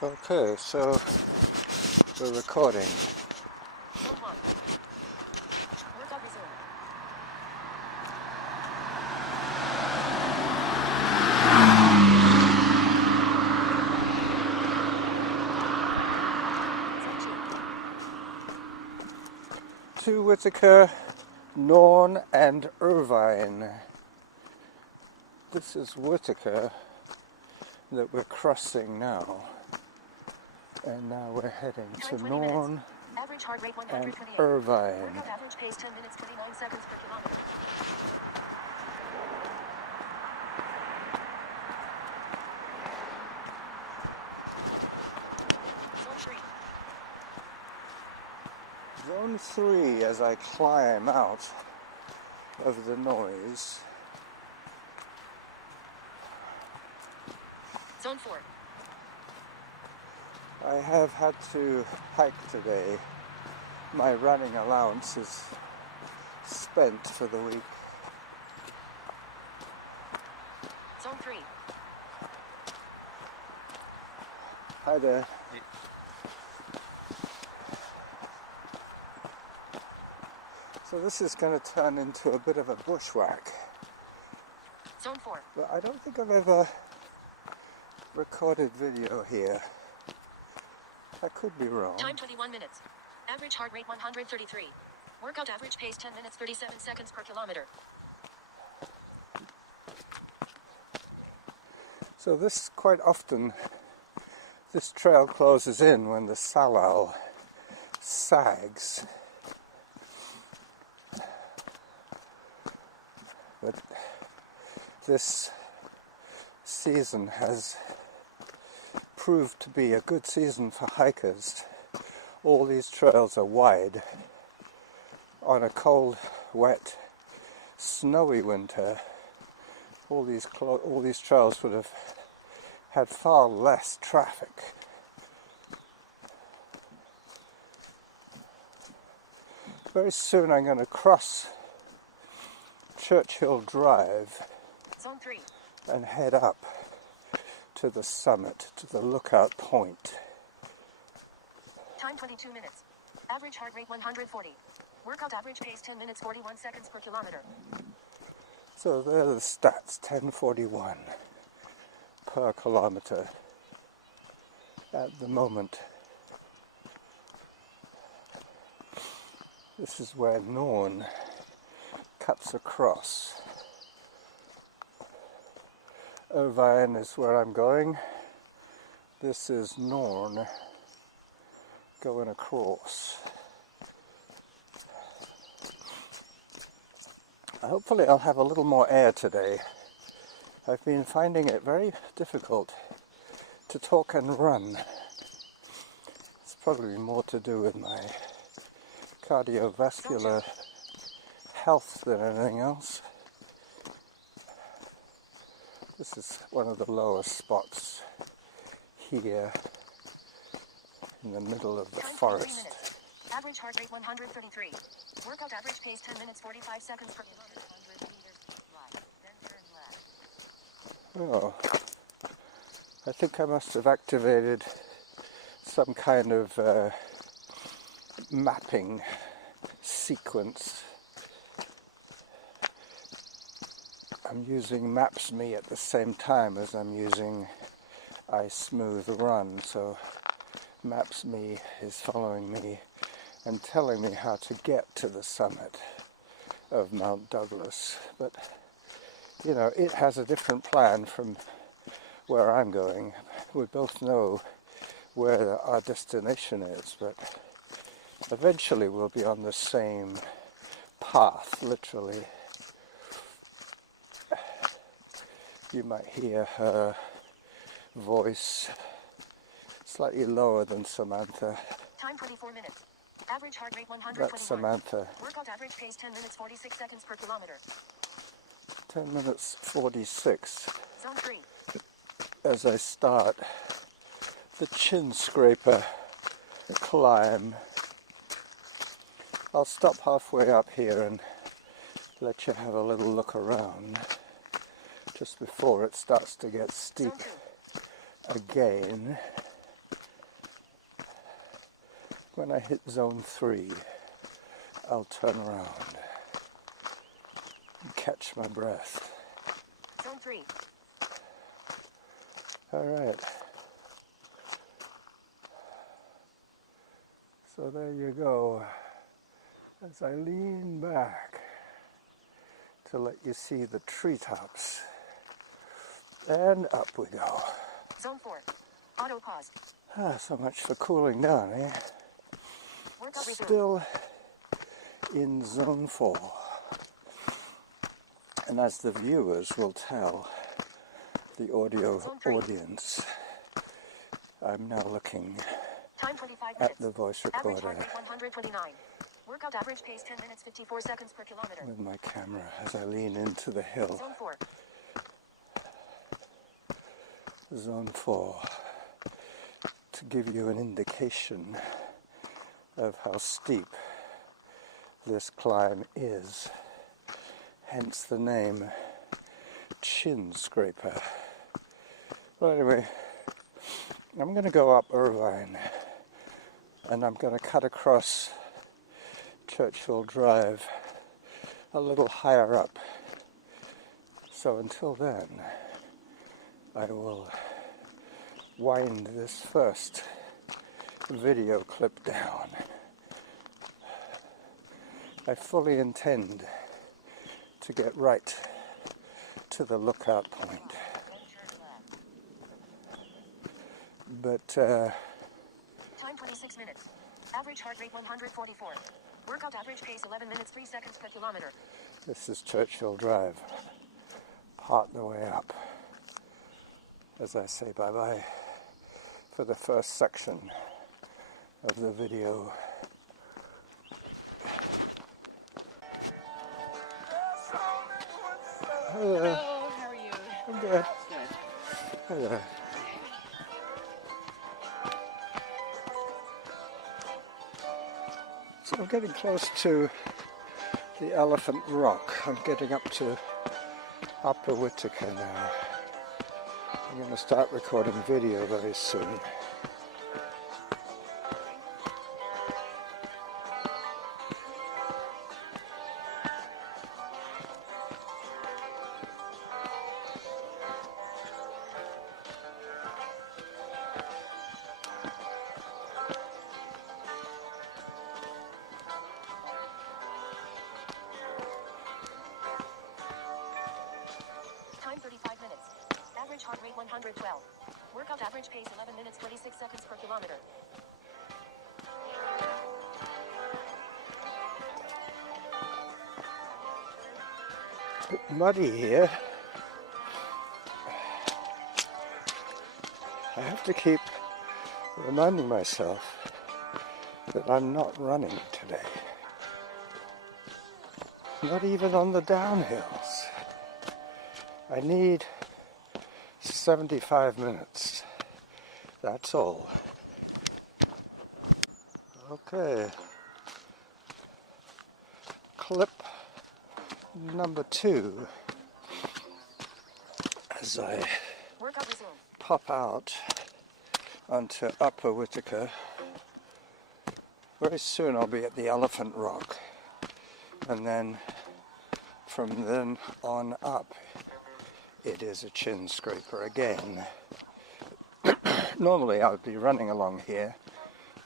Okay, so we're recording. To Whitaker, Norn and Irvine. This is Whitaker that we're crossing now. And now we're heading to Norn and Irvine. Average pace 10 minutes 29 seconds per kilometer. Zone 3 as I climb out of the noise. Zone 4. I have had to hike today. My running allowance is spent for the week. Zone 3. Hi there. So this is going to turn into a bit of a bushwhack. Zone 4. But I don't think I've ever recorded video here. I could be wrong. Time 21 minutes. Average heart rate 133. Workout average pace 10 minutes 37 seconds per kilometer. So this quite often, this trail closes in when the salal sags. But this season has proved to be a good season for hikers. All these trails are wide. On a cold, wet, snowy winter, all these trails would have had far less traffic. Very soon I'm going to cross Churchill Drive Zone 3. and head up to the summit, to the lookout point. Time 22 minutes. Average heart rate 140. Workout average pace 10 minutes 41 seconds per kilometer. So there are the stats, 10:41 per kilometer at the moment. This is where Norn cuts across. Irvine is where I'm going. This is Norn going across. Hopefully I'll have a little more air today. I've been finding it very difficult to talk and run. It's probably more to do with my cardiovascular health than anything else. This is one of the lowest spots here in the middle of the forest. Average heart rate 133. Workout average pace 10 minutes 45 seconds per kilometer. 100 meters right, then turn left. Oh, I think I must have activated some kind of mapping sequence. I'm using Maps.me at the same time as I'm using iSmooth Run, so Maps.me is following me and telling me how to get to the summit of Mount Douglas. But, you know, it has a different plan from where I'm going. We both know where our destination is, but eventually we'll be on the same path, literally. You might hear her voice slightly lower than Samantha. Time 24 minutes. Average heart rate 121. That's Samantha. Workout average pace 10 minutes 46 seconds per kilometer. 10 minutes 46 Zone 3. as I start the chin scraper climb. I'll stop halfway up here and let you have a little look around just before it starts to get steep again. When I hit zone 3, I'll turn around and catch my breath. Zone 3. All right. So there you go. As I lean back to let you see the treetops. And up we go. Zone 4. Auto pause. So much for cooling down, eh? Workout resumed. Still in zone 4. And as the viewers will tell the audio audience, I'm now looking Time 25 at minutes. the voice Average recorder heart rate 129. Workout average pace 10 minutes 54 seconds per kilometer. with my camera as I lean into the hill. Zone 4. Zone 4. To give you an indication of how steep this climb is. Hence the name Chin Scraper. Well, anyway, I'm going to go up Irvine and I'm going to cut across Churchill Drive a little higher up. So until then, I will wind this first video clip down. I fully intend to get right to the lookout point. But Time 26 minutes. Average heart rate 144. Workout average pace 11 minutes 3 seconds per kilometer. this is Churchill Drive, part the way up. As I say bye-bye for the first section of the video. Hello. Hello, how are you? I'm good. Good. Hello. So I'm getting close to the Elephant Rock. I'm getting up to Upper Whittaker now. I'm going to start recording video very soon. Time 35 minutes. Average heart rate 112. Workout average pace 11 minutes 26 seconds per kilometer. A bit muddy here. I have to keep reminding myself that I'm not running today. Not even on the downhills. I need 75 minutes. That's all. Okay. Clip number 2. As I Workout resumed. pop out onto Upper Whittaker. Very soon I'll be at the Elephant Rock. And then from then on up, it is a chin scraper again. Normally I would be running along here,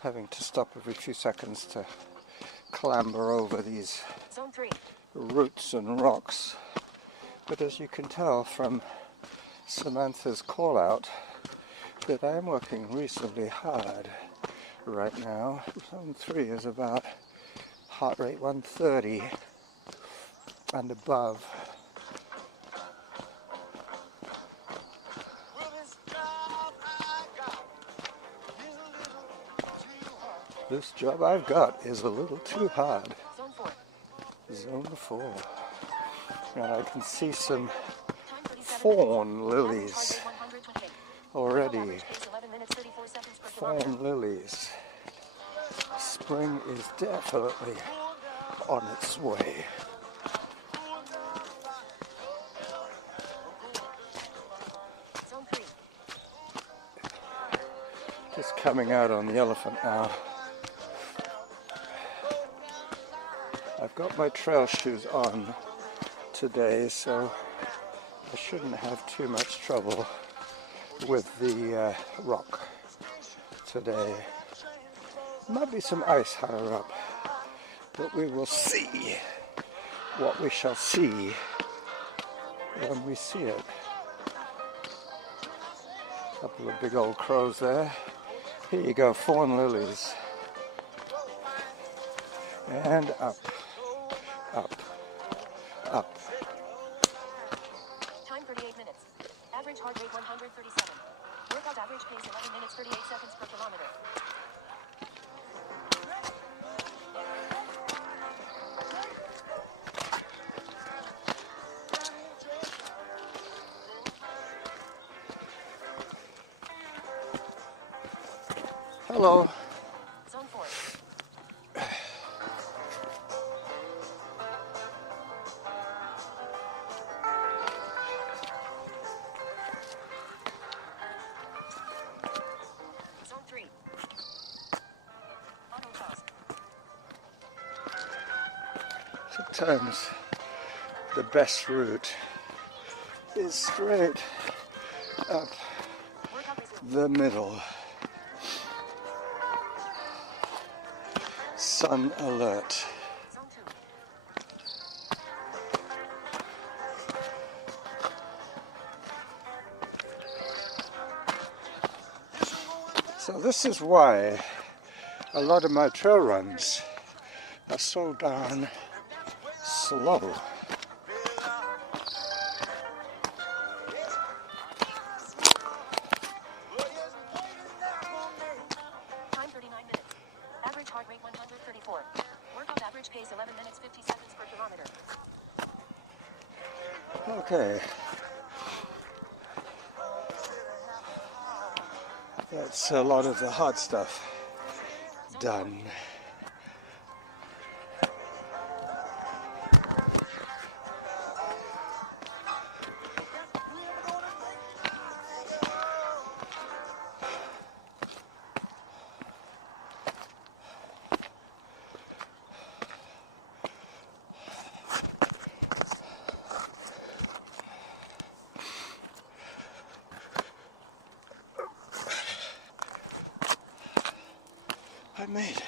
having to stop every few seconds to clamber over these Zone 3. roots and rocks. But as you can tell from Samantha's call out, that I am working reasonably hard right now. Zone 3 is about heart rate 130 and above. This job I've got is a little too hard. Zone 4. Zone 4. And I can see some Time 37 fawn minutes. Average lilies heart rate 128. already. Workout average pace 11 minutes 34 seconds per kilometer. Fawn lilies. Spring is definitely on its way. Zone 3. Just coming out on the elephant now. I've got my trail shoes on today, so I shouldn't have too much trouble with the rock today. Might be some ice higher up, but we will see what we shall see when we see it. A couple of big old crows there. Here you go, fawn lilies. And up, up, up. Time 38 minutes. Average heart rate 137. Workout average pace 11 minutes 38 seconds per kilometer. Hello. Zone 4. Zone 3. Auto pause. Sometimes the best route is straight up Workout resumed. the middle. Sun alert. Zone 2. So this is why a lot of my trail runs are so darn slow. Time 39 minutes. Average heart rate 134. Workout average pace 11 minutes 50 seconds per kilometer. Okay. That's a lot of the hard stuff done. I made it.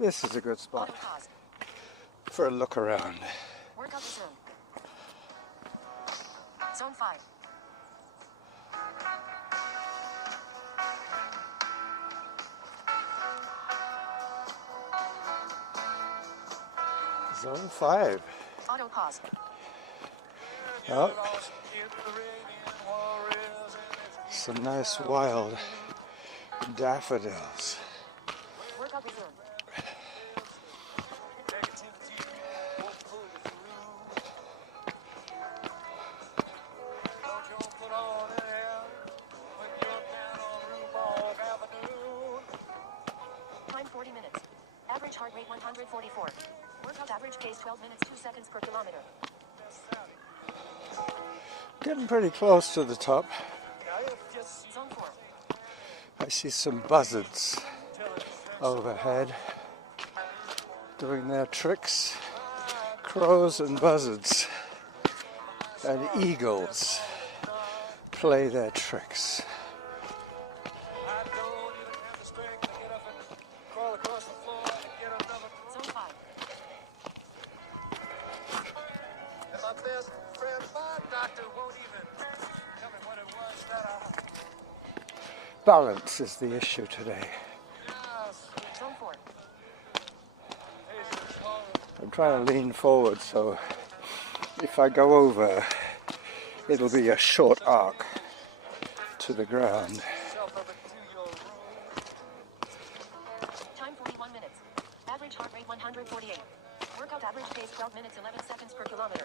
This is a good spot Auto pause. for a look around. Workout resumed. Zone 5. Zone 5. Auto pause. Oh, some nice wild daffodils. Workout resumed. Time 40 minutes. Average heart rate 144. Workout average pace 12 minutes 2 seconds per kilometer. Getting pretty close to the top. Zone 4. I see some buzzards overhead doing their tricks. Crows and buzzards and eagles play their tricks. Zone 5. Balance is the issue today. Zone 4. I'm trying to lean forward so if I go over, it'll be a short arc to the ground. Time 41 minutes. Average heart rate 148. Workout average pace 12 minutes 11 seconds per kilometer.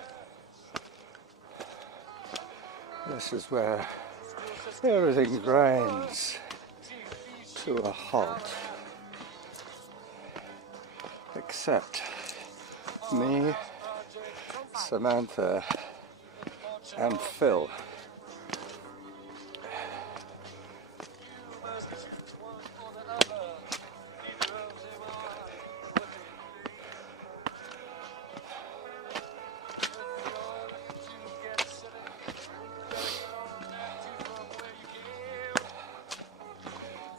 This is where everything grinds to a halt. Except me, Samantha, and Phil.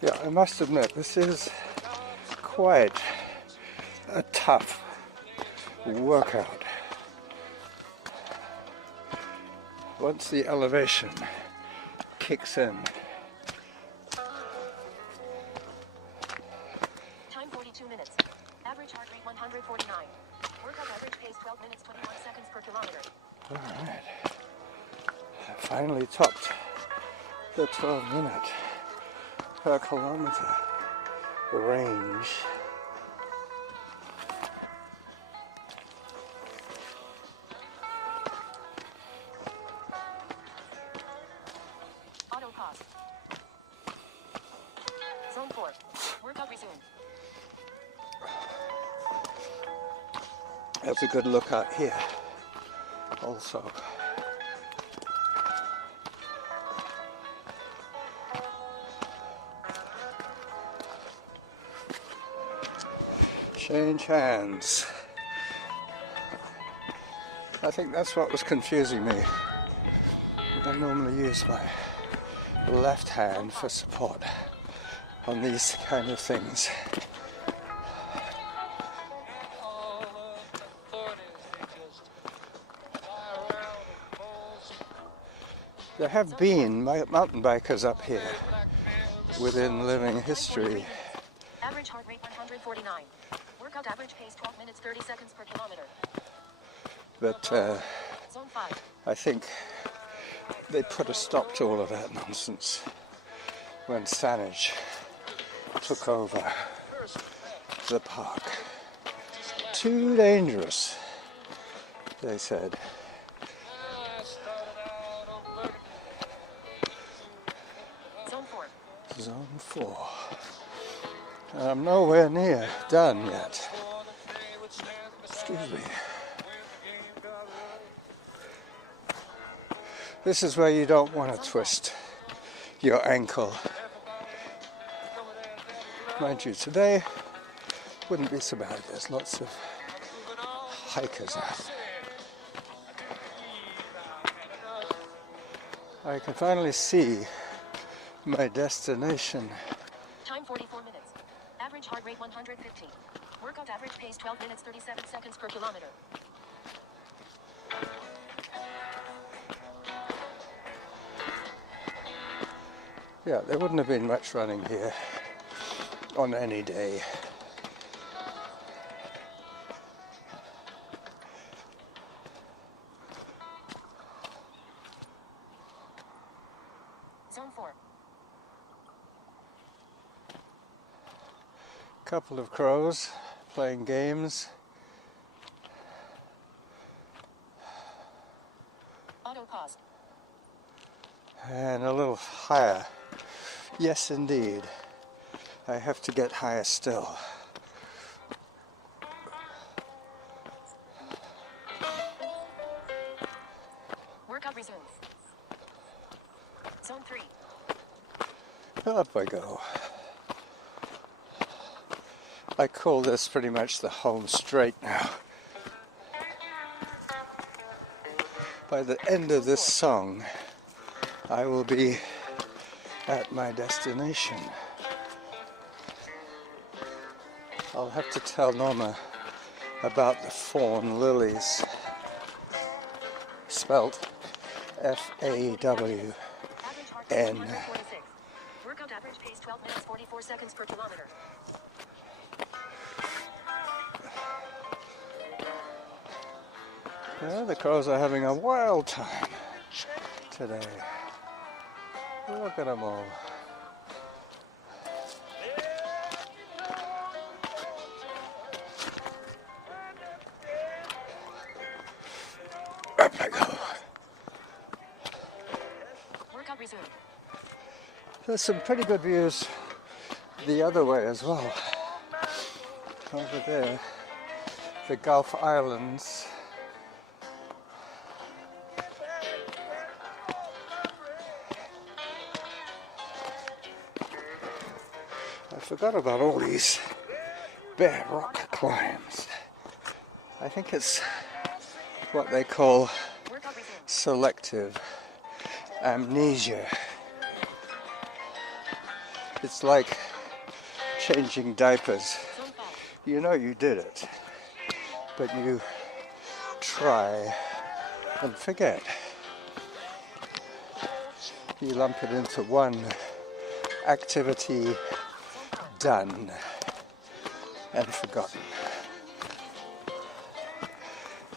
Yeah, I must admit, this is quite a tough workout. Once the elevation kicks in. Time 42 minutes. Average heart rate 149. Workout average pace 12 minutes 21 seconds per kilometer. Alright. I finally topped the 12-minute per kilometer range. Auto pause. Zone 4. Workout resumed. That's a good look out here also. Change hands. I think that's what was confusing me. I normally use my left hand for support on these kind of things. There have been mountain bikers up here within living history. Average heart rate 149. Workout average pace 12 minutes 30 seconds per kilometer. But Zone 5. I think they put a stop to all of that nonsense when Saanich took over the park. Too dangerous, they said. Zone 4. Zone 4. And I'm nowhere near done yet. Excuse me. This is where you don't want to twist your ankle. Mind you, today wouldn't be so bad. There's lots of hikers out. I can finally see my destination. Time 44 minutes. Average heart rate 150. Workout average pace 12 minutes 37 seconds per kilometer. Yeah, there wouldn't have been much running here on any day. Zone 4. Couple of crows playing games. Auto pause. And a little higher. Yes, indeed. I have to get higher still. Workout resumes. Zone 3. Up I go. I call this pretty much the home straight now. By the end of this song, I will be at my destination. I'll have to tell Norma about the fawn lilies, spelt F-A-W-N. Average heart rate 146. Workout average pace 12 minutes 44 seconds per kilometer. Yeah, the crows are having a wild time today. Look at them all. Up I go. Workout resumed. There's some pretty good views the other way as well. Over there, the Gulf Islands. I forgot about all these bare rock climbs. I think it's what they call Workout resumed. selective amnesia. It's like changing diapers. Zone 5. You know you did it, but you try and forget. You lump it into one activity done and forgotten.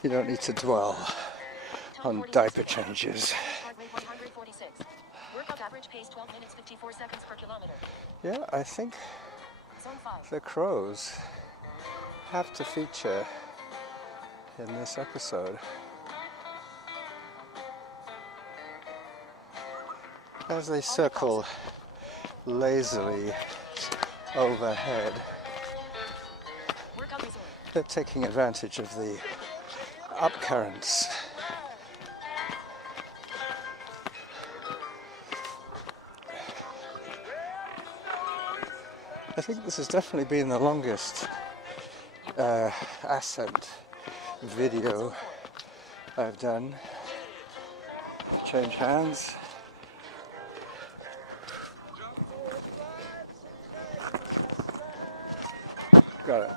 You don't need to dwell on diaper changes. Heart rate 146. Workout average pace 12 minutes 54 seconds per kilometer. Yeah, I think Zone 5. the crows have to feature in this episode. As they circle lazily overhead, Workout resumed. they're taking advantage of the upcurrents. I think this has definitely been the longest ascent video I've done. Change hands. Got it.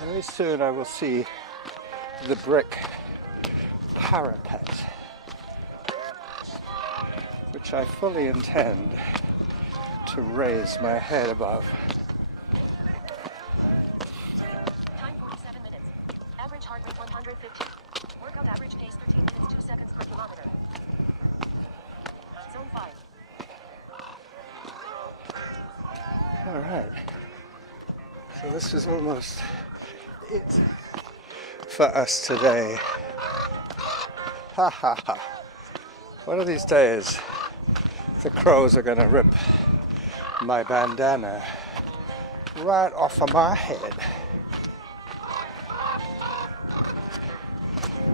Very soon I will see the brick parapet, which I fully intend to raise my head above. Time 47 minutes. Average heart rate 150. Workout average pace 13 minutes 2 seconds per kilometer. Zone 5. All right. So this is almost it for us today. Ha ha ha. One of these days, the crows are going to rip my bandana right off of my head.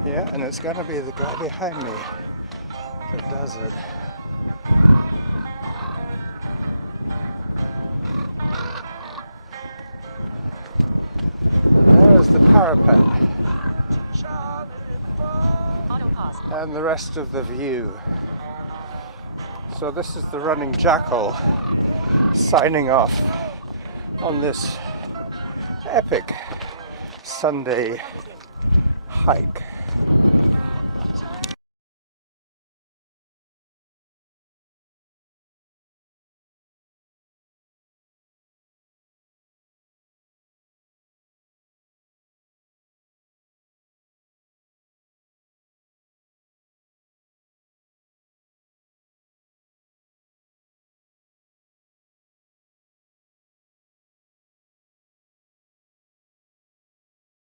Yeah, and it's going to be the guy behind me that does it. And there is the parapet Auto pause. and the rest of the view. So this is the running Jackal signing off on this epic Sunday hike.